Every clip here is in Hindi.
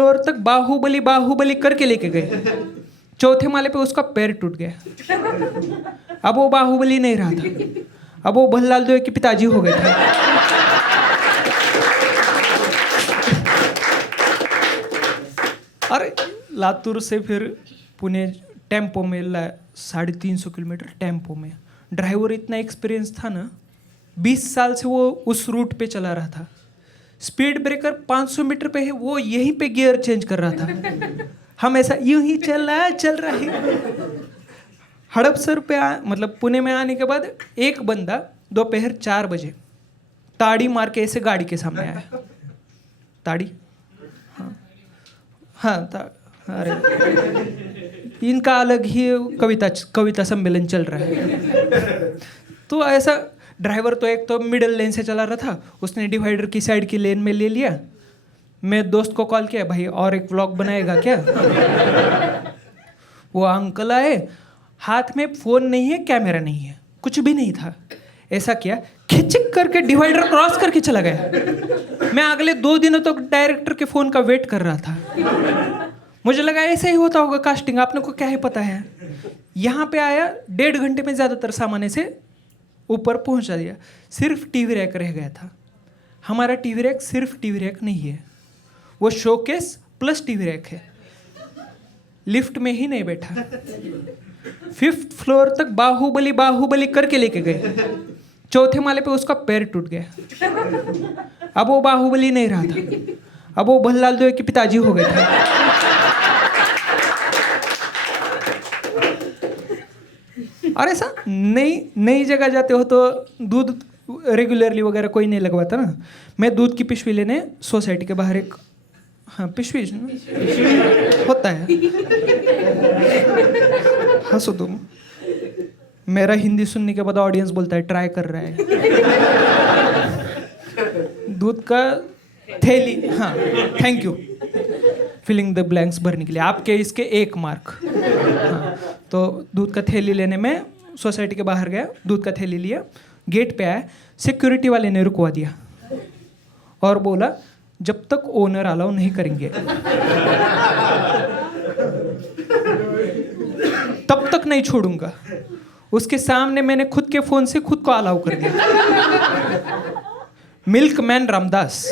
फ्लोर तक बाहुबली बाहुबली करके लेके गए। चौथे माले पे उसका पैर टूट गया। अब वो बाहुबली नहीं रहा था, अब वो भल्लाल देव के पिताजी हो गए थे। अरे लातूर से फिर पुणे टेम्पो में 350 किलोमीटर टेम्पो में। ड्राइवर इतना एक्सपीरियंस था ना, 20 साल से वो उस रूट पे चला रहा था। स्पीड ब्रेकर 500 मीटर पे है, वो यहीं पे गियर चेंज कर रहा था। हम ऐसा यूं ही चल रहा है। हड़पसर पे मतलब पुणे में आने के बाद एक बंदा दोपहर 4 बजे ताड़ी मार के ऐसे गाड़ी के सामने आया। ताड़ी, हाँ अरे इनका अलग ही कविता सम्मेलन चल रहा है। तो ऐसा ड्राइवर तो एक तो मिडिल लेन से चला रहा था, उसने डिवाइडर की साइड की लेन में ले लिया। मैं दोस्त को कॉल किया, भाई और एक व्लॉग बनाएगा क्या? वो अंकल आए, हाथ में फ़ोन नहीं है, कैमरा नहीं है, कुछ भी नहीं था। ऐसा किया, खिचक करके डिवाइडर क्रॉस करके चला गया। मैं अगले 2 दिनों तक डायरेक्टर के फ़ोन का वेट कर रहा था। मुझे लगा ऐसे ही होता होगा कास्टिंग, आपने को क्या ही पता है। यहाँ पे आया, 1.5 घंटे में ज़्यादातर सामान से ऊपर पहुँचा दिया। सिर्फ टीवी रैक रह गया था। हमारा टीवी रैक सिर्फ टीवी रैक नहीं है, वो शोकेस प्लस टीवी रैक है। लिफ्ट में ही नहीं बैठा, 5th फ्लोर तक बाहुबली बाहुबली करके लेके गए। चौथे माले पे उसका पैर टूट गया। अब वो बाहुबली नहीं रहा था, अब वो भल्लाल देव के पिताजी हो गए थे। और ऐसा नई जगह जाते हो तो दूध रेगुलरली वगैरह कोई नहीं लगवाता ना। मैं दूध की पिशवी लेने सोसाइटी के बाहर एक, हाँ पिशवी होता है, हंसो तुम। मेरा हिंदी सुनने के बाद ऑडियंस बोलता है ट्राई कर रहा है। दूध का थैली, हाँ thank you feeling the blanks भरने के लिए, आपके इसके 1 मार्क। हाँ, तो दूध का थैली लेने में सोसाइटी के बाहर गया, दूध का थैली लिया, गेट पे आया, सिक्योरिटी वाले ने रुकवा दिया और बोला जब तक ओनर अलाउ नहीं करेंगे तब तक नहीं छोड़ूंगा। उसके सामने मैंने खुद के फोन से खुद को अलाउ कर दिया। मिल्कमैन रामदास।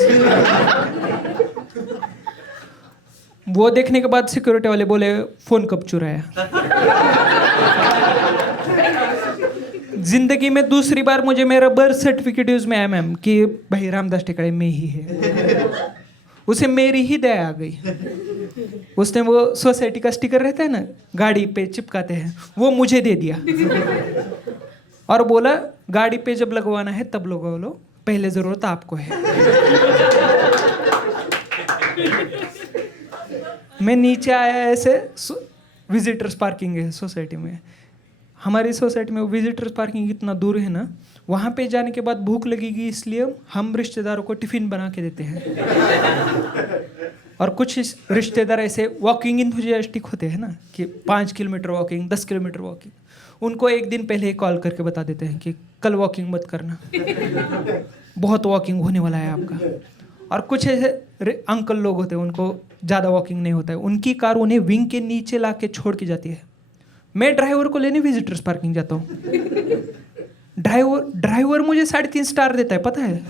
वो देखने के बाद सिक्योरिटी वाले बोले फोन कब चुराया। जिंदगी में दूसरी बार मुझे मेरा बर्थ सर्टिफिकेट यूज में आया कि भाई रामदास टेकड़े में ही है। उसे मेरी ही दया आ गई। उसने वो सोसाइटी का स्टिकर रहता है ना, गाड़ी पे चिपकाते हैं, वो मुझे दे दिया और बोला गाड़ी पे जब लगवाना है तब लगवा लो, पहले जरूरत आपको है। मैं नीचे आया, ऐसे विजिटर्स पार्किंग है सोसाइटी में। हमारी सोसाइटी में विजिटर्स पार्किंग इतना दूर है ना, वहाँ पे जाने के बाद भूख लगेगी इसलिए हम रिश्तेदारों को टिफ़िन बना के देते हैं। और कुछ रिश्तेदार ऐसे वॉकिंग इंथुजियास्टिक होते हैं ना कि 5 किलोमीटर वॉकिंग, 10 किलोमीटर वॉकिंग, उनको एक दिन पहले ही कॉल करके बता देते हैं कि कल वॉकिंग मत करना, बहुत वॉकिंग होने वाला है आपका। और कुछ ऐसे अंकल लोग होते हैं, उनको ज़्यादा वॉकिंग नहीं होता है, उनकी कार उन्हें विंग के नीचे ला के छोड़ के जाती है। मैं ड्राइवर को लेने विजिटर्स पार्किंग जाता हूँ। ड्राइवर मुझे 3.5 स्टार देता है, पता है।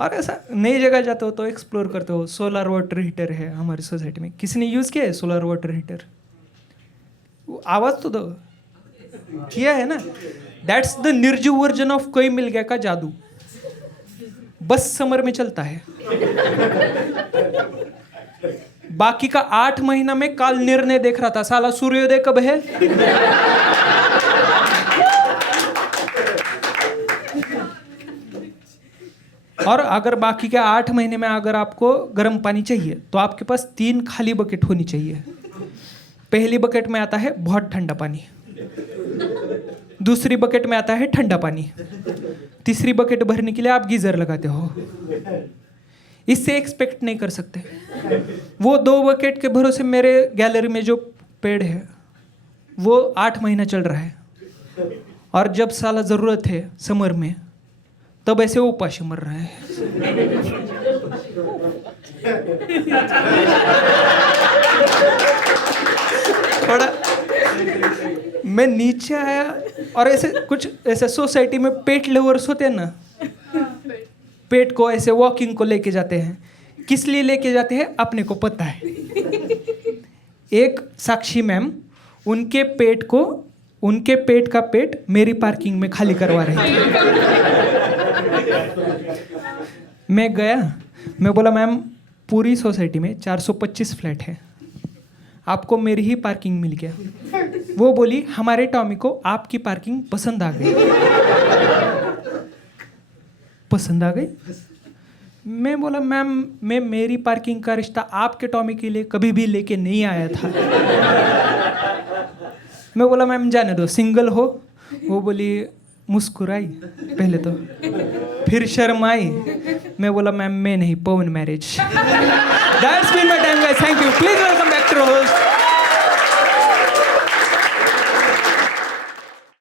और ऐसा नई जगह जाते हो तो एक्सप्लोर करते हो। सोलर वाटर हीटर है हमारी सोसाइटी में, किसी ने यूज़ किया है सोलर वाटर हीटर? आवाज़ तो दो, किया है ना। दैट्स द निर्जीव वर्जन ऑफ कोई मिल गया का जादू। बस समर में चलता है, बाकी का 8 महीना में काल निर्णय देख रहा था, साला सूर्योदय कब है। और अगर बाकी के 8 महीने में अगर आपको गर्म पानी चाहिए तो आपके पास 3 खाली बकेट होनी चाहिए। पहली बकेट में आता है बहुत ठंडा पानी, दूसरी बकेट में आता है ठंडा पानी, तीसरी बकेट भरने के लिए आप गीजर लगाते हो। इससे एक्सपेक्ट नहीं कर सकते। वो 2 बकेट के भरोसे मेरे गैलरी में जो पेड़ है वो 8 महीना चल रहा है, और जब साला ज़रूरत है समर में तब ऐसे वो उपाशी मर रहा है। थोड़ा मैं नीचे आया और ऐसे कुछ ऐसे सोसाइटी में पेट लवर्स होते हैं ना, पेट को ऐसे वॉकिंग को लेके जाते हैं। किस लिए लेके जाते हैं अपने को पता है। एक साक्षी मैम उनके पेट का पेट मेरी पार्किंग में खाली करवा रहे थे। मैं गया, मैं बोला मैम पूरी सोसाइटी में 425 फ्लैट है, आपको मेरी ही पार्किंग मिल गया। वो बोली हमारे टॉमी को आपकी पार्किंग पसंद आ गई। पसंद आ गई? मैं बोला मैम मैं मेरी पार्किंग का रिश्ता आपके टॉमी के लिए कभी भी लेके नहीं आया था। मैं बोला मैम जाने दो, सिंगल हो। वो बोली, मुस्कुराई पहले तो, फिर शर्माई। मैं बोला मैम मैं नहीं, Pavan marriage. That's been my time guys, thank you. Please